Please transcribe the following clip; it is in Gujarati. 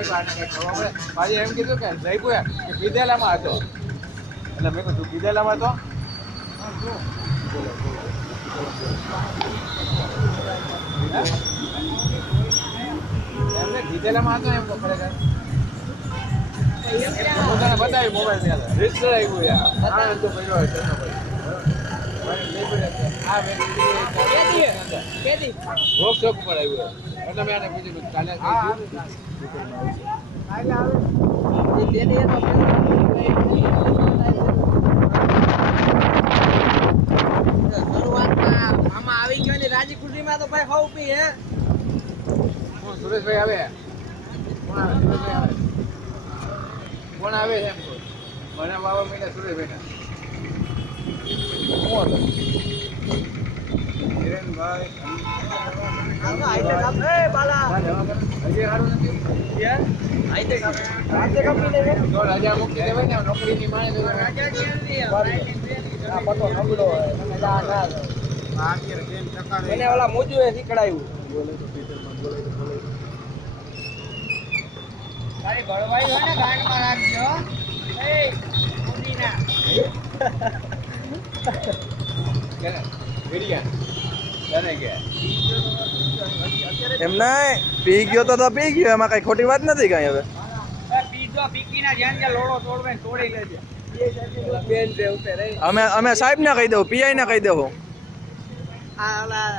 ભાઈ એમ કીધું કે જયપુર કે પીધેલામાં હતો એટલે મેં કીધું પીધેલામાં હતો એમને પીધેલામાં હતો એમ તો ખરેખર બતાવી મોબાઈલ રિસ્ક આવ્યું યાર તો પડ્યો હોય વર્કશોપ ઉપર આવ્યું એટલે મેં આને કીધું કાલે આમાં આવી ગયો ને રાજી ખુશીમાં તો ભાઈ ખાવ પી હે સુરેશભાઈ આવે કોણ આવે છે એમ મને બાબા મહિના સુરેશભાઈ રાજા મુક્તિ દેવાય ને નોકરીની માણે એને ઓલા મોજુએ શીખડાયું તારી ભળવાઈ હોય ને ગાંઠમાં રાખજો એ મોદીના એમ નહીં પી ગયો તો પી ગયો એમાં કઈ ખોટી વાત નથી કઈ હવે પીજો પીકીના જ્યાં જ્યાં લોડો તોડવે તોડી લેજે અમે સાહેબ ને કહી દઉં પીઆઈ ને કહી દઉં આ ઓલા